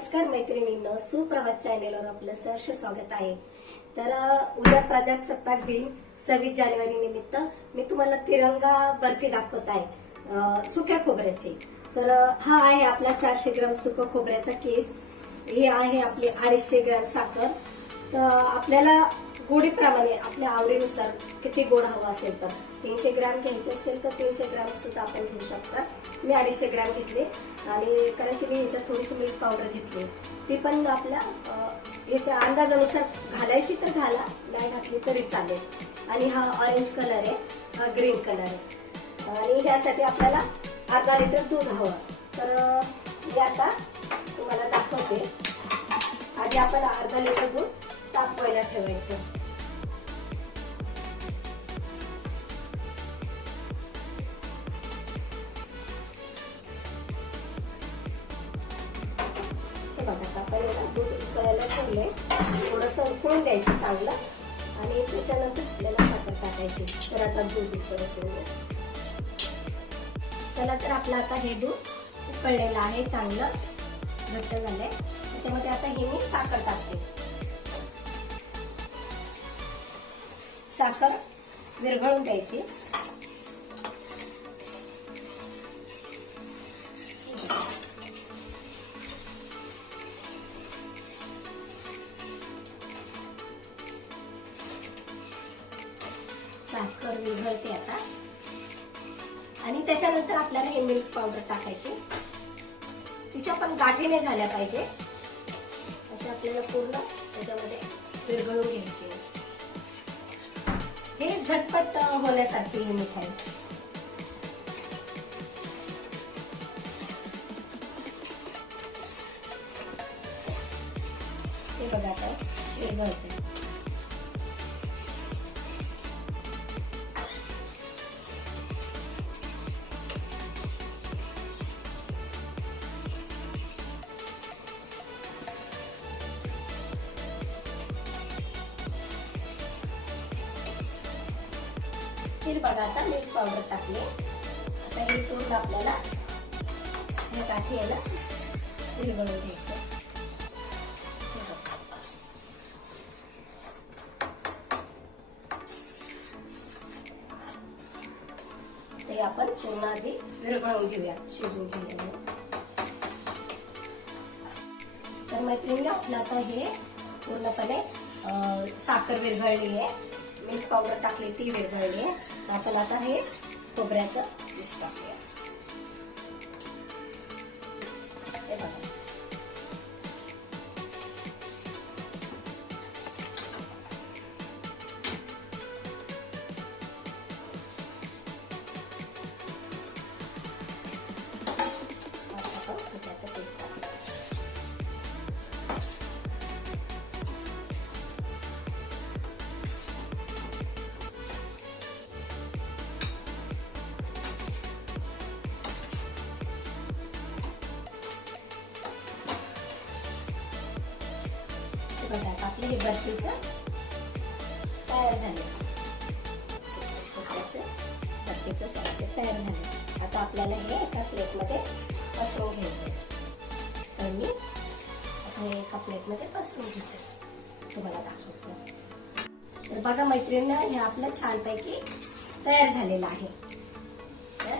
नमस्कार मैत्रिणींनो सुप्रभात चॅनेलवर आपलं सहर्ष स्वागत आहे. तर उद्या प्रजासत्ताक दिन सव्वीस जानेवारी निमित्त मी तुम्हाला तिरंगा बर्फी दाखवत आहे सुक्या खोबऱ्याची. तर हा आहे आपला चारशे ग्राम सुक खोबऱ्याचा केस. हे आहे आपली अडीचशे ग्राम साखर. तर आपल्याला गोडीप्रमाणे आपल्या आवडीनुसार किती गोड हवं असेल तर तीनशे ग्रॅम घ्यायचे असेल तर तीनशे ग्रॅम सुद्धा आपण घेऊ शकता. मी अडीचशे ग्रॅम घेतले. आणि कारण की मी ह्याच्यात थोडीशी मिल्क पावडर घेतली. ती पण आपल्या ह्याच्या अंदाजानुसार घालायची तर घाला नाही घातली तरी चालेल. आणि हा ऑरेंज कलर आहे हा ग्रीन कलर आहे. आणि ह्यासाठी आपल्याला अर्धा लिटर दूध हवं. तर मी आता तुम्हाला दाखवते. आधी आपण अर्धा लिटर दूध तापवायला ठेवायचं. बघा दूध उकळायला ठेवले थोडंसं उकळून द्यायचं चांगलं. आणि त्याच्यानंतर आपल्याला साखर टाकायची. तर आता दूध उकळत चला तर आपलं आता हे दूध उकळलेलं आहे चांगलं घट्ट झालंय. त्याच्यामध्ये आता हे मी साखर टाकते. साखर विरघळून द्यायची. त्याच्यानंतर हे मिल्क पावडर टाकायची. तिच्या पण गाठीने झाल्या पाहिजे. असे आपल्याला पूर्ण त्याच्यामध्ये विरघळून घ्यायचे. हे झटपट होण्यासाठी ही मिठाई. हे बघा आता विरघळते फिर बघा आता मिल्क पावडर टाकले. आता हे पूर्ण आपल्याला हे काठी याला विरघळून घ्यायचं. ते आपण पूर्ण आधी विरघळून घेऊया शिजवून घेऊया. तर मैत्रिणी आपलं आता हे पूर्णपणे साखर विरघळली आहे. मिल्क पावडर टाकली ती विरघळली आहे. तर आपण आता हे खोबऱ्याचं दिसतं टाकूया. हे बर्फीचं तयार झाले. खोबऱ्याचं बर्फीचं साहित्य तयार झालं. आता आपल्याला हे एका प्लेटमध्ये पसरवून घ्यायचं तर मी आता हे एका प्लेटमध्ये पसरवून घेते तुम्हाला दाखवतो. तर बघा मैत्रिणींना हे आपलं छानपैकी तयार झालेलं आहे. तर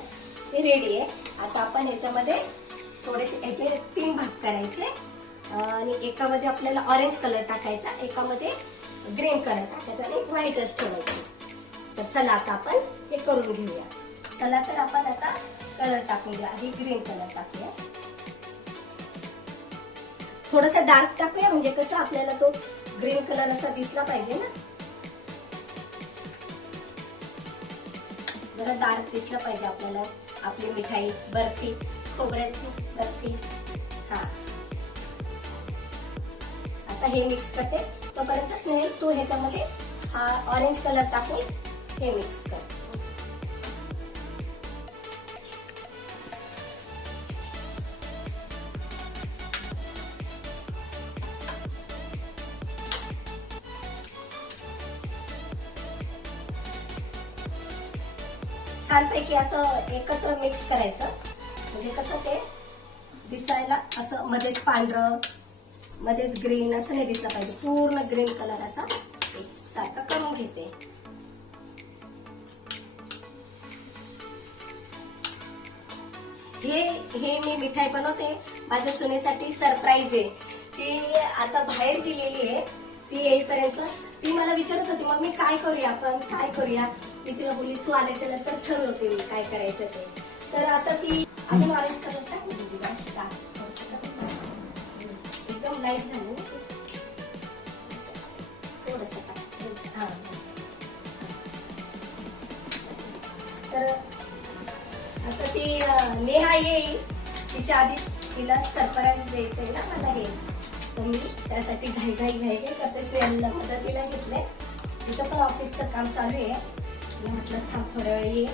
हे रेडी आहे. आता आपण याच्यामध्ये थोडेसे याचे तीन भाग करायचे. आणि एकामध्ये आपल्याला ऑरेंज कलर टाकायचा एकामध्ये ग्रीन कलर टाकायचा आणि व्हाईटच ठेवायचं. तर चला आता आपण हे करून घेऊया. चला तर आपण आता कलर टाकून घ्या आधी ग्रीन कलर टाकूया. थोडासा डार्क टाकूया म्हणजे कसं आपल्याला तो ग्रीन कलर असा दिसला पाहिजे ना. जरा डार्क दिसलं पाहिजे आपल्याला. आपली मिठाई बर्फी खोबऱ्याची बर्फी. हा. आता हे मिक्स करते. तोपर्यंत स्नेहल तू ह्याच्यामध्ये हा ऑरेंज कलर टाकून हे मिक्स कर. छानपैकी असं एकत्र मिक्स करायचं. म्हणजे कसं ते दिसायला असं मध्येच पांढरं मध्येच ग्रीन असं नाही दिसलं पाहिजे. पूर्ण ग्रीन कलर असा सारखा करून घेते. हे हे मी मिठाई बनवते. माझ्या सुनेसाठी सरप्राईज आहे. ती आता बाहेर गेलेली आहे. ती येईपर्यंत ती मला विचारत होती मग मी काय करूया आपण? काय करूया? मी तिला बोलली तू आल्याच्यानंतर ठरवते मी काय करायचं ते. तर आता ती अजून मला तिच्या आधी तिला सरप्राईज द्यायचंय ना मला हे. तर मी त्यासाठी घाई घाई घाई घाई करते. स्नेहलला मदतीला घेतलंय तिचं पण ऑफिसचं काम चालू आहे. म्हटलं थांब थोड्या वेळ ये.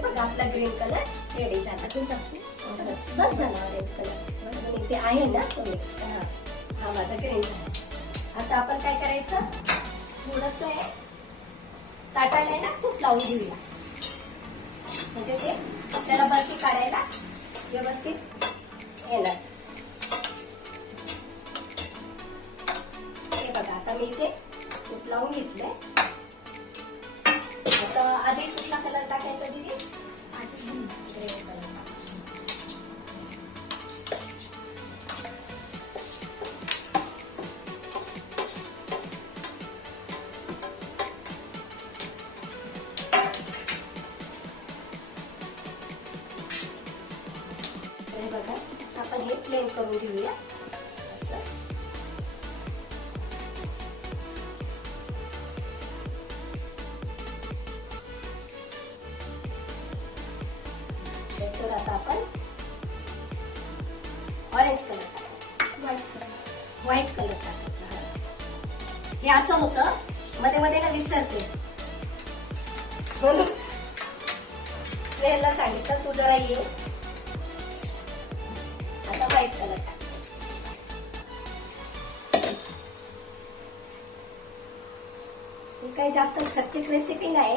बघा आपला ग्रीन कलर रेडी झाला. तू टाकू बस बस झाला ऑरेंज कलर इथे आहे ना तो मिक्स हा हा माझा ग्रीन झाला. आता आपण काय करायचं? थोडस आहे ताटाला ना तूप लावून घेऊया. म्हणजे ते त्याला बर्फी काढायला व्यवस्थित येणार. हे बघा आता मी इथे तूप लावून घेतलंय. आता आधी कुठला कलर टाकायचा दिदी? हे प्लेन करून घेऊया. असं. त्याच्यावर आता आपण ऑरेंज कलर टाकायचा. व्हाईट कलर व्हाईट कलर टाकायचा हा. असं होतं. मध्ये मध्ये ना विसरते. म्हणून स्नेहलला सांगितलं तू जरा ये. आता व्हाईट कलर टाक ही काही जास्त खर्चिक रेसिपी नाही.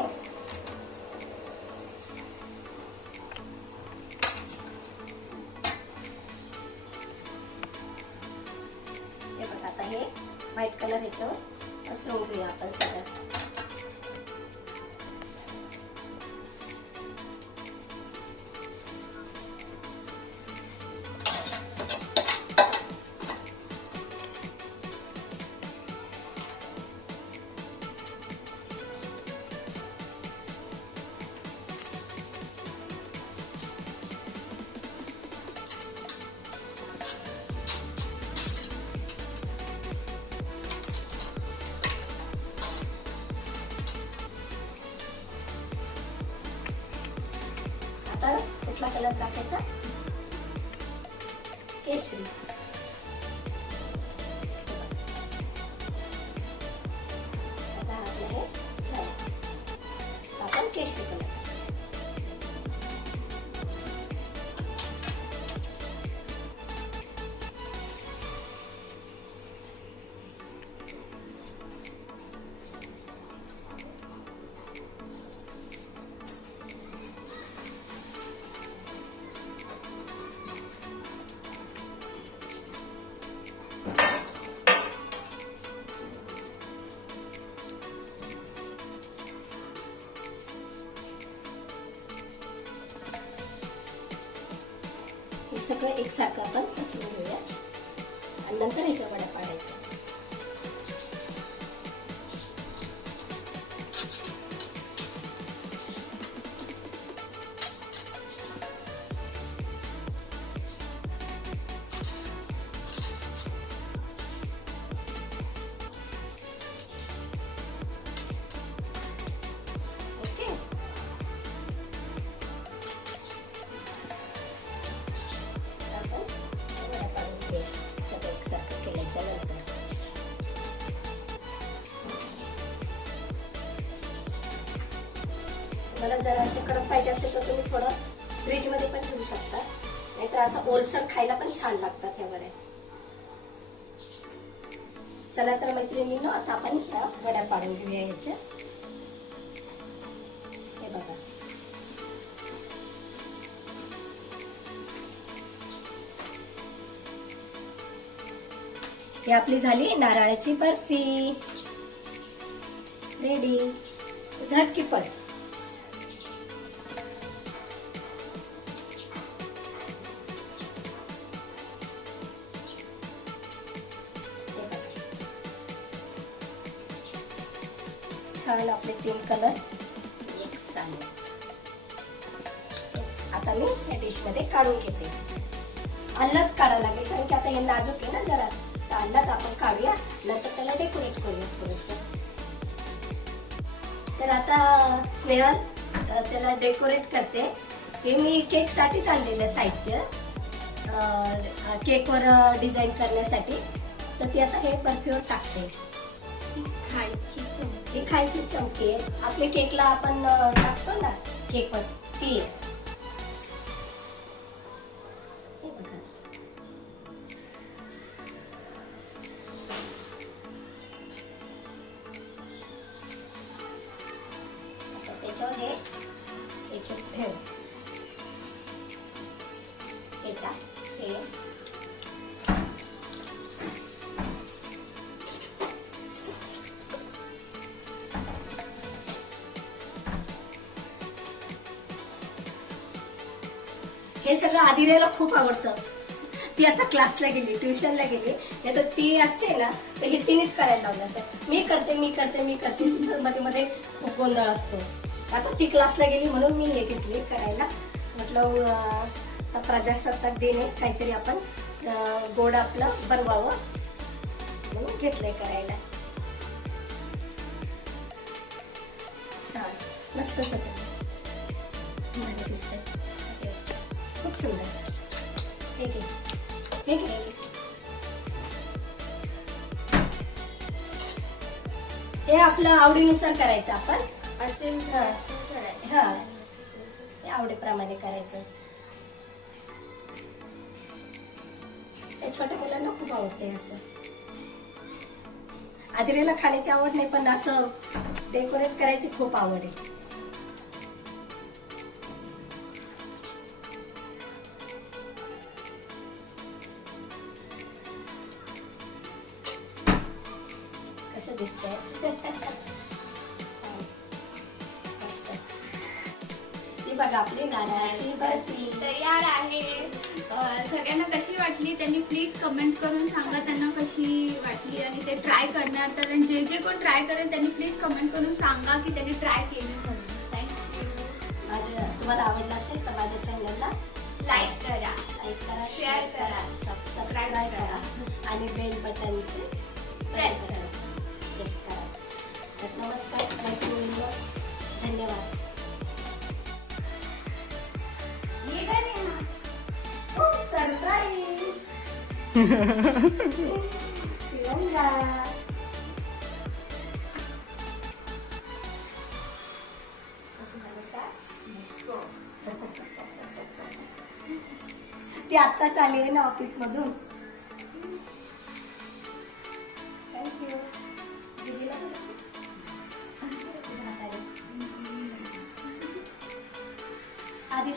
आता कुठला कलर टाकायचा. केसरी नंतर ह्याच्या मला जर असे कडक पाहिजे असेल तर तुम्ही थोडं फ्रीजमध्ये पण ठेवू शकता. नाहीतर असं ओलसर खायला पण छान लागतात या वड्या. चला तर मैत्रिणीनं आता आपण त्या वड्या पाडून घेऊया ह्याच्या हे बघा. ही आपली झाली नारळाची बर्फी. रेडी झटकीपट छान कलर एक झाले आता मी या डिशमध्ये काढून घेते. अलग काढावं लागेल कारण की आता हे नाजूक आहे ना जरा. तर अलग आपण काढूया नंतर त्याला डेकोरेट करूया थोडस. तर आता स्नेहल त्याला डेकोरेट करते. हे मी केक साठीच आणलेलं साहित्य. अ, केकवर डिझाईन करण्यासाठी. तर ती आता हे बर्फीवर टाकते. खायची ही खायची चमकी. आहे आपल्या केकला आपण टाकतो ना केकवर ती. आहे हे सगळं आदिरेला खूप आवडतं. ती आता क्लासला गेली ट्युशनला गेली. नाही तर ती असते ना तर हे तिनेच करायला लावलं असं. मी करते मी करते मी करते. तिचं मध्ये मध्ये खूप गोंधळ असतो. आता ती क्लासला गेली म्हणून मी हे घेतली करायला. म्हटलं आता प्रजासत्ताक दिन आहे काहीतरी आपण गोड आपलं बनवावं. म्हणून घेतलंय करायला. छान. मस्त सजवलं. मला दिसतंय. खूप सुंदर हे आपलं आवडीनुसार करायचं आपण. हा. करायचं. हा. हे आवडीप्रमाणे करायचं. हे छोट्या मुलांना खूप आवडते असं. आदिरेला खाण्याची आवड नाही पण असं डेकोरेट करायची खूप आवड आहे. बघा आपली नारळाची बर्फी तयार आहे. सगळ्यांना कशी वाटली? त्यांनी प्लीज कमेंट करून सांगा त्यांना कशी वाटली आणि ते ट्राय करणार. तर आणि जे जे कोण ट्राय करेल त्यांनी प्लीज कमेंट करून सांगा की त्यांनी ट्राय केली म्हणून. थँक्यू माझ्या तुम्हाला आवडलं असेल तर माझ्या चॅनलला लाईक करा. लाईक करा शेअर करा. सबस्क्राईब करा. आणि बेल बटनचे Press करा. प्रेस करा. तर नमस्कार मैत्रिणींनो धन्यवाद. झालं ती आत्ताच आली आहे ना ऑफिस मधून थँक्यू दीदीला आधी